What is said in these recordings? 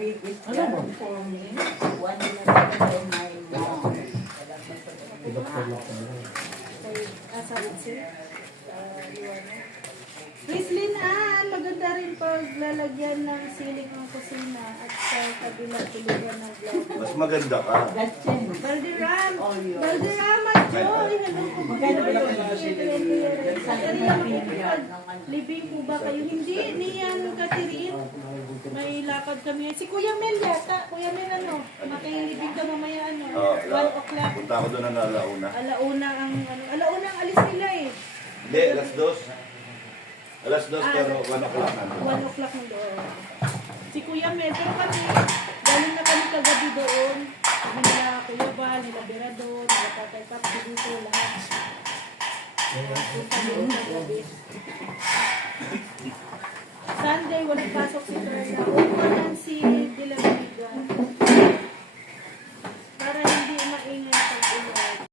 big is Ano ba? for me. One million for my mom. Rislin, maganda rin pag lalagyan ng ceiling ng kusina at sa kabila tulugan ng globo. Mas maganda ka. Gatsin. Balderam! Oh, yun. Balderama, Joy! Magkano ba yung Libing po ba kayo? Hindi, niyan katiriin. May lakad kami. Si Kuya Mel yata. Kuya Mel makilibing ka mamaya 1 o'clock. Punta ako doon ng alauna. Alauna ang alis nila eh. Hindi, alas 2. Alas 2 pero 1 o'clock na. 1 o'clock na doon. Si Kuya Mel, pero kami, galing na kami kagabi doon. Kami nila Kuya Val, nila Berador, nila Tatay Papi dito, lahat. Punta doon kagabi. Sunday, walang pasok si Carla. Umanan si De La Vega. Para hindi maingay pag-ulan.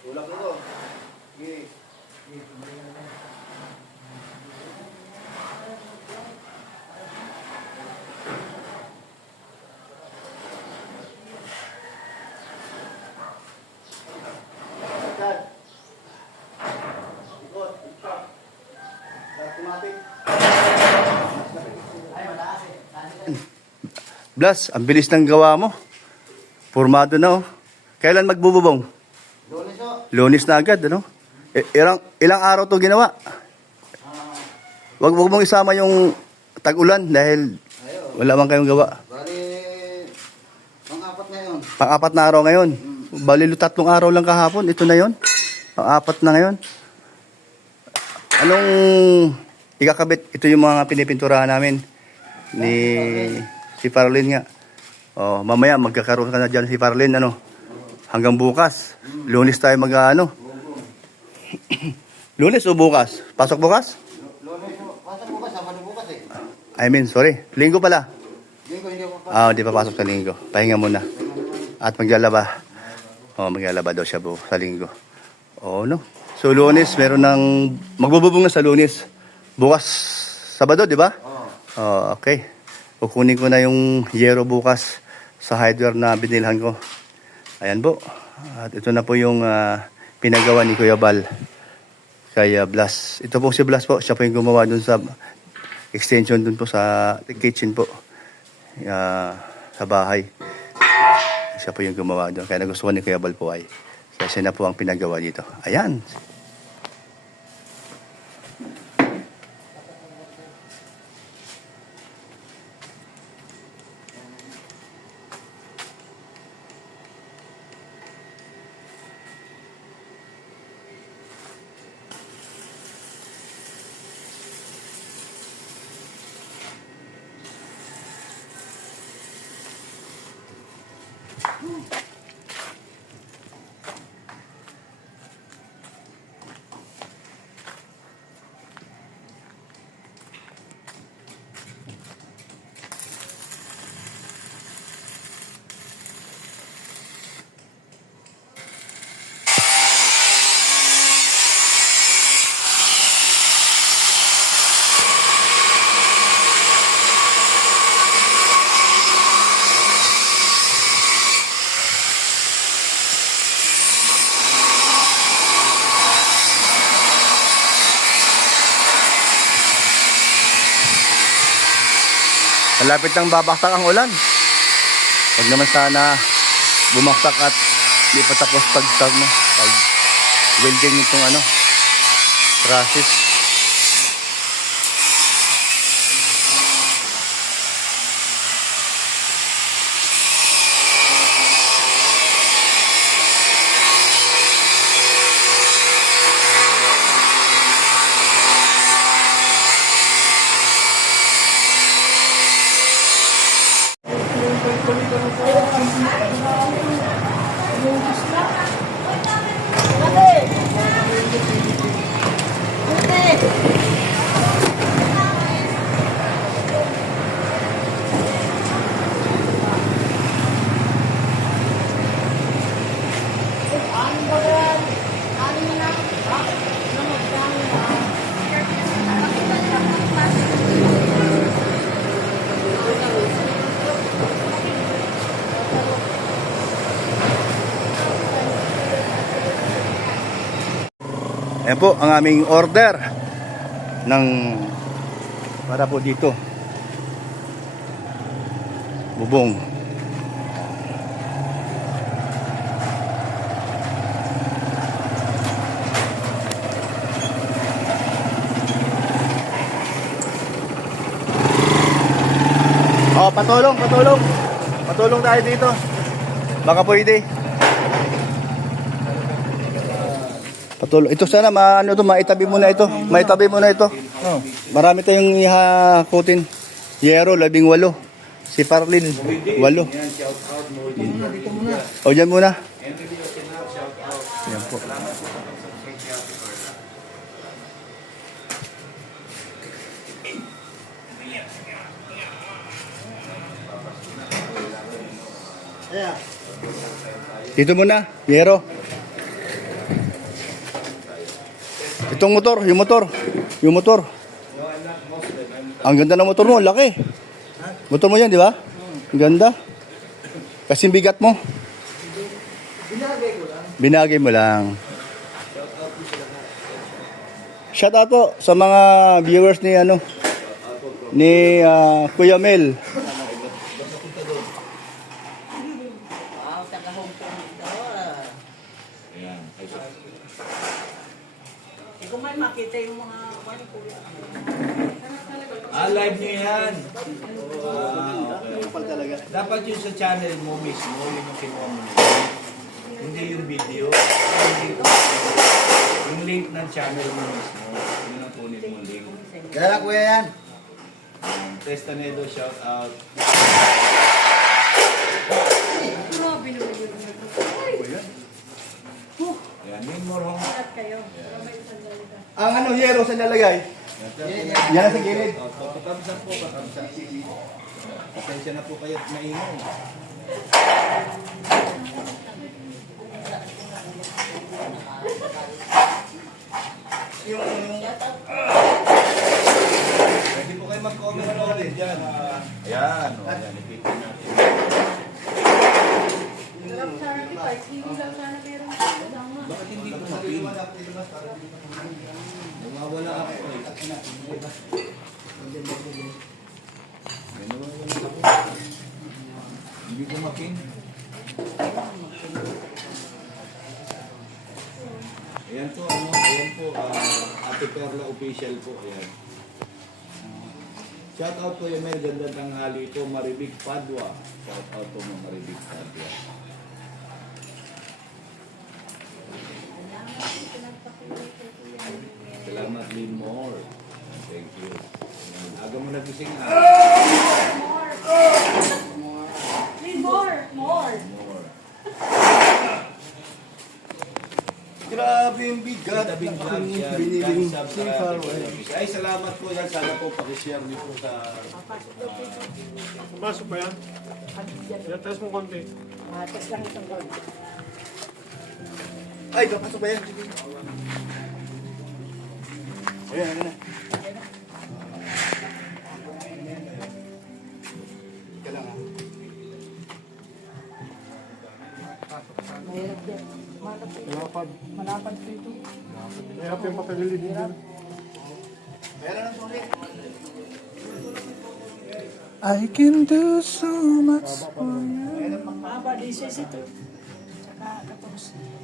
Tulak nito. Sige. Ikot, ikot. Automatic. Ay, mataas eh. Blas, ang bilis ng gawa mo. Formado na oh. Kailan magbububong? Lunes o. Lunes na agad, ano? Ilang araw to ginawa? Wag mong isama yung tag-ulan dahil wala man kayong gawa. Bali, pang-apat ngayon. Pang-apat na araw ngayon. Bali, 3 araw lang kahapon. Ito na yon. Pang-apat na ngayon. Anong ikakabit? Ito yung mga pinipinturahan namin ni Si Farlene nga. Oh, mamaya magkakaroon ka na dyan si Farlene, ano? Hanggang bukas. Lunes tayo mag-ano. Lunes o bukas? Pasok bukas? Pasok bukas, Sabado bukas eh. I mean, sorry. Linggo pala. Linggo hindi ako Hindi pa pasok sa linggo. Pahinga muna. At maglalaba. Maglalaba daw siya sa linggo. No? So, Lunes, meron ng... Magbububong na sa Lunes. Bukas, Sabado, di ba? Okay. Kukunin ko na yung yero bukas sa hardware na binilhan ko. Ayan po. At ito na po yung pinagawa ni Kuya Bal kay Blas. Ito po si Blas po. Siya po yung gumawa dun sa extension dun po sa kitchen po. Sa bahay. Siya po yung gumawa dun. Kaya nagustuhan ni Kuya Bal po ay. Kaya siya na po ang pinagawa dito. Ayan. Malapit nang babaksak ang ulan. Huwag naman sana bumaksak at di pa tapos pag welding itong trusses. Ayan po ang aming order ng para po dito bubong. Patulong tayo dito. Baka pwede. Ito sana maitabi mo na ito. Maitabi mo na ito. Marami tayong ihakutin. Yero 18. Si Farlene 8. O dyan muna. Yan po. Dito muna, Yero. Itong motor, yung motor. Ang ganda ng motor mo, laki. Motor mo yan, di ba? Ang ganda. Kasi bigat mo. Binagay mo lang. Shout out po sa mga viewers ni Kuya Mel. Wow, taga Hong Kong ito. Kung may makita yung mga kuya. Live nyo yan. Okay. Dapat yun sa channel mo mismo, yun yung kinuha mo. Hindi yung video. Yung link ng channel mo mismo. Yun ang kunin mo link. Kaya kuya yan. Testanedo, shout out. saan nalagay? Yan lang sa gilid. Pakamsan po, pakamsan. Pasensya na po kayo at maingay. Pwede po kayo mag-comment ulit dyan. Ayan, o, ayan, ipipin natin. Sarap sana ni Parks. Hindi lang sana meron. Bakit hindi ko mapin? Nawawala ako eh. May nawawala ako. Hindi ko mapin. Ayan po, ayan po, Ate Perla official po, ayan. Shout out po yung may ganda tanghali po, Maribig Padua. Shout out po mo, Maribig Padua. Salamat, Lynn Moore. Thank you. Ayan, aga mo nagising na. More. Moore. Grabe yung bigat. Tabing vlog yan. Biniling Guys, subscribe po yan. Ay, salamat po yan. Sana po pakishare niyo po sa... Pumasok ba yan? Test mo konti. Matas lang itong gold. Ay, papasok ba yan? Ayan, ano na. Ika lang, ha? Mahirap din. Malapad. Malapad po ito. Mahirap yung papalilid din. Meron na sulit. I can do so much for you. Mahaba, 16 ito. Tsaka 14.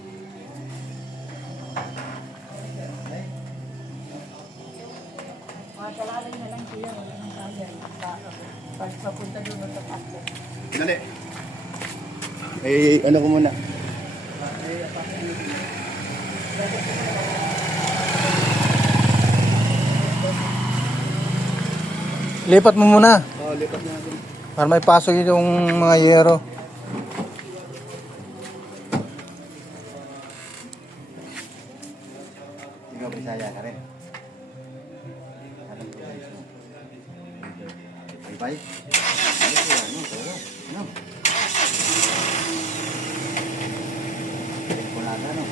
Mga talalay na lang siya. Wala nang kaya. Pag papunta doon at ako. Dali. Eh, ano ko muna? Lipat mo muna Oh, lipat na natin. para may pasok yung mga yero. Ikaw, Bisaya ka rin. Bye-bye. Ano? Kulada, no?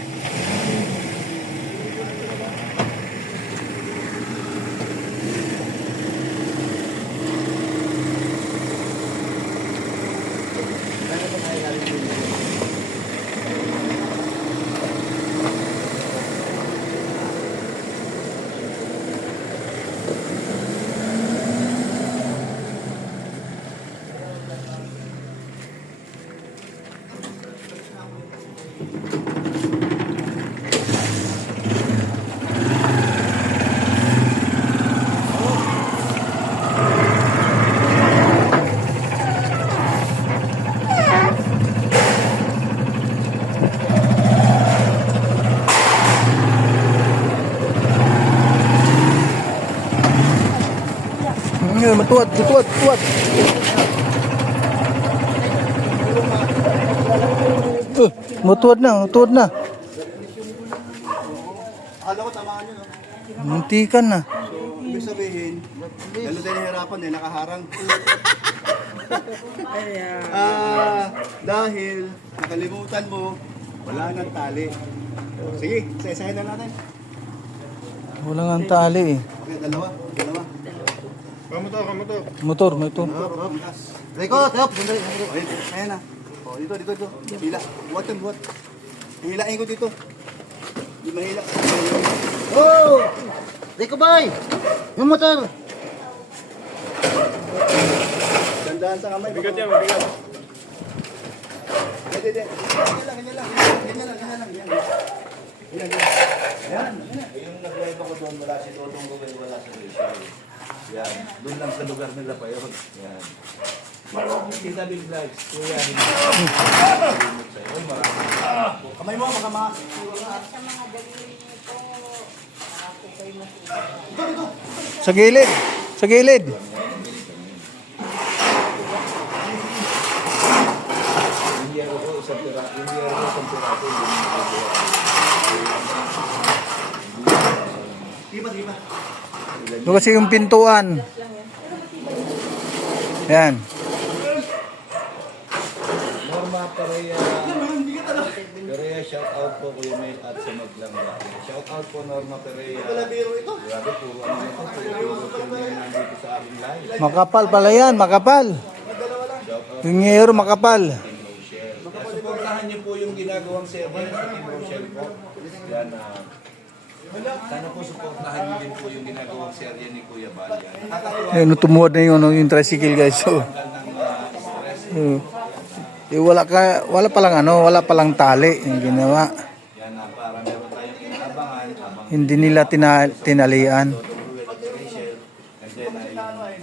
Matuwad. Matuwad na. Akala ko tamaan yun, no? Muntikan na. So, ibig sabihin, lalo tayo nahirapan eh, nakaharang. Dahil nakalimutan mo, wala nang tali. Sige, isa-isahin na natin. Wala nga ang tali eh. Okay, dalawa. Motor, may ito. Rico, tap! Sandali. Ayan na. Oh, dito. Hila. Buhat. Hilain ko dito. Di mahila. Oh! Rico, boy! Yung motor! Dandahan sa kamay. Bigat yan, bigat. Hindi. Ganyan lang. Yan. Yung nag-live ako doon, wala si Dodong Gawin, wala si Rachel. Yan, doon lang sa lugar nila pa yun. Yan. Kita big vlogs, kuya. Uy, maraming Kamay mo, baka mga... Sa mga daliri nito, ako kayo masusunod. Sa gilid. hindi ako isang pirato, hindi ako isang pirato. Doon kasi yung pintuan. Yan. Norma Perea. Perea, shout out po Kuya Mel at sa Maglangga. Shout out po Norma Perea. Grabe po, ano na po, nandito sa aking live. Makapal pala yan, makapal. Yung ngayero makapal. Suportahan niyo po yung ginagawang serye sa Team Rochelle po. Yan, sana po suportahan niyo din po yung ginagawang serye ni Kuya Bal. Yan. Nakakatuwa Ayun, tumuwad na yung tricycle guys. So, ng stress. wala palang tali yung ginawa. Yan na, para meron tayong inaabangan habang Hindi nila tinalian. Rachel. And then ay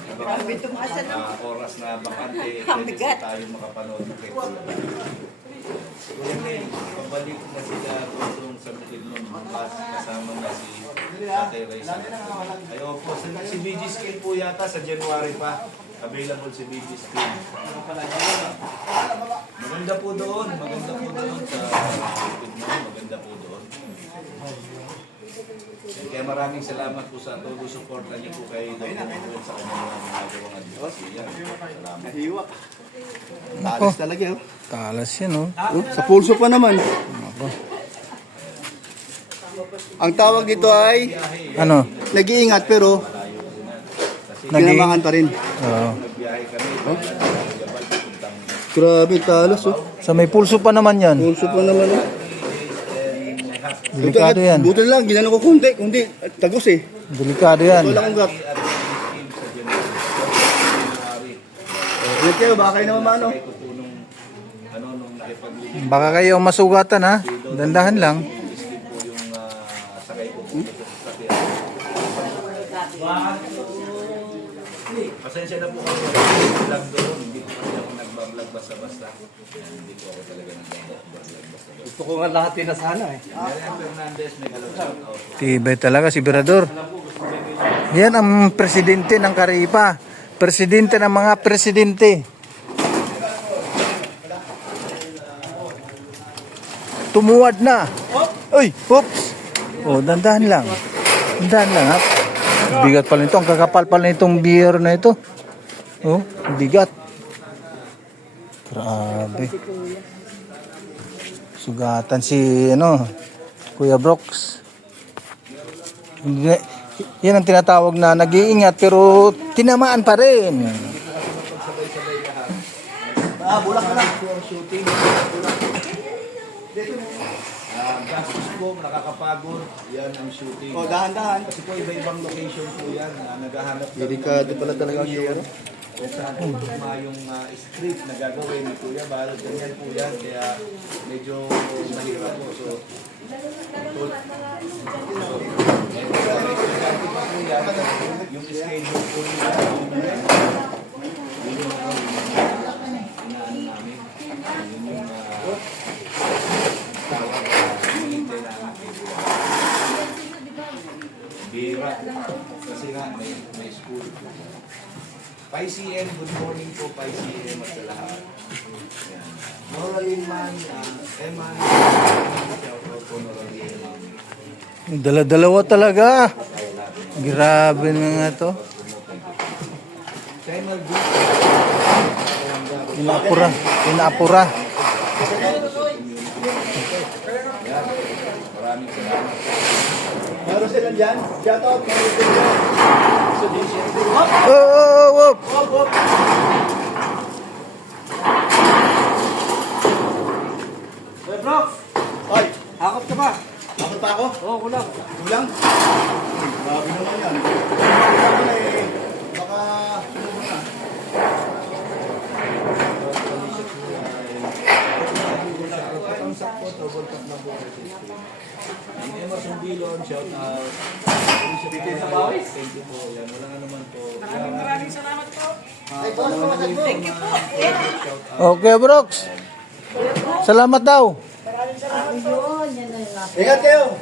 oras na bakante, pwede tayo makapanood ng kay Kuya Bal. Kuya Mel, pabalik na sila doon sa bukid ng bukas kasama na si Tatay Rachel. Ay opo, si BG Skill po yata sa January pa. Available si BG Skill. Maganda po doon sa bukid mo, maganda po doon. Kaya maraming salamat po sa todo suporta niyo po kay Dr. Edwin sa kanyang ginagawang advocacy. Salamat. Hiwa. Talas talaga. Oh. Talas yan, oh. Sa pulso pa naman. Ang tawag dito ay Ano? nag-iingat pero kinamakan pa rin. Oo. Nagbiyahe kami. Grabe, talas. Oh. Sa may pulso pa naman yan. Pulso pa naman. Oh. Delikado yan. Buto lang, ginano ko kundi tagos eh. Delikado yan. Wala akong gap. Ulit kayo, baka kayo naman maano. Nung nakipag-libig Baka kayo masugatan ha. Dandahan lang. po yung sakay ko po sa sasakyan. Pasensya na po kayo. Vlog doon. Hindi po kasi ako nagbablog basta-basta. Hindi po ako talaga nagbablog basta-basta. Gusto ko nga lahat na sana eh. Marian Fernandez, may galong shout out. Tibay talaga si Berador. Yan ang presidente ng Karipa. Presidente ng mga presidente. Tumuwad na. Uy, oops. Oh, dandahan lang. Dandahan lang ha. Bigat pala nito. Ang kakapal pala nitong beer na ito. Oh, bigat. Grabe. Sugatan si Kuya Brooks. Yan ang tinatawag na nag-iingat pero tinamaan pa rin. Bulak na lang. Shooting. Gastos po, nakakapagod. Yan ang shooting. Oh, dahan-dahan. Kasi po iba-ibang location po yan. Naghahanap kami Delikado pala talaga ang hero. kung saan po tugma yung script na gagawin ni Kuya Bal. Ganyan po yan. Kaya medyo mahirap po. So, yung schedule po nila, yun yung inaano namin. Yun yung tawag na hinihintay na natin. Bira. Kasi nga, may school. 5 CM, good morning po 5 CM at sa lahat. Yan. Noraline Man, Eman, shout out po Noraline Man. Dala-dalawa talaga. Grabe na nga to. Channel B. Inaapura. Inaapura. Maraming salamat. Meron sila dyan. Shout out. Oh. Hey, bro. Hoy, akot ka ba? Akot pa ako? Oo, kulang. Kulang? Grabe naman yan. Baka sumubo na. Ang sakto, double tap na po. Ang Emma Sumbilon, shout out. Thank you po. Yan, wala nga naman po. Maraming salamat po. Thank you po. Shout out. Okay, Brooks. Salamat daw. Ingat kayo.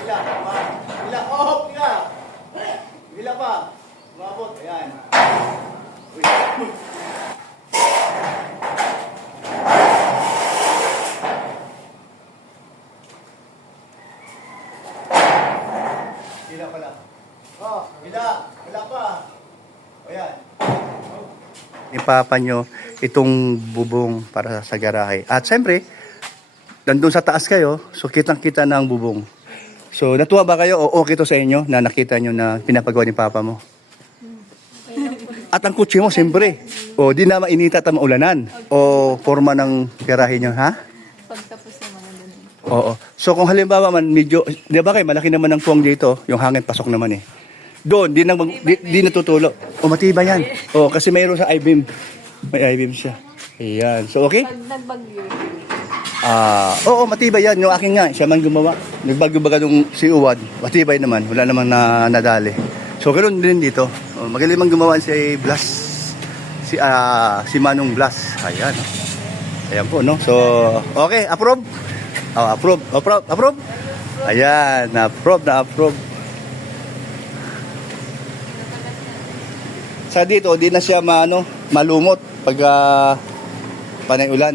Hila. Hila. Oh, hila. Hila pa. Umabot. Ayan. Uy. Hila pala. Oh, hila. Hila pa. Ayan. Ipapa nyo itong bubong para sa garahe. At siyempre, nandun sa taas kayo, so kitang-kita na ang bubong. So, natuwa ba kayo o okay to sa inyo na nakita nyo na pinapagawa ni Papa mo? At ang kutsi mo, siyempre, o di na mainita at maulanan. O forma ng garahe nyo, ha? Pagtapos naman nandun. Oo. So, kung halimbawa man, medyo, di ba kayo, malaki naman ang puwang dito, yung hangin pasok naman eh. Doon, di natutulo. O, matibay yan. O, kasi mayroon sa I-beam. May I-beam siya. Ayan. So, okay? Pag nagbagyo, Oo, matibay yan. Yung akin nga, siya man gumawa. Nagbagyo baga nung si Uwad. Matibay naman. Wala namang nadali. So, ganoon din dito. Magaling man gumawa si Blas. Si Manong Blas. Ayan. Ayan po, no? So, okay. Approve? Approve. Ayan. Approve. Sa dito, di na siya malumot pag panay ulan.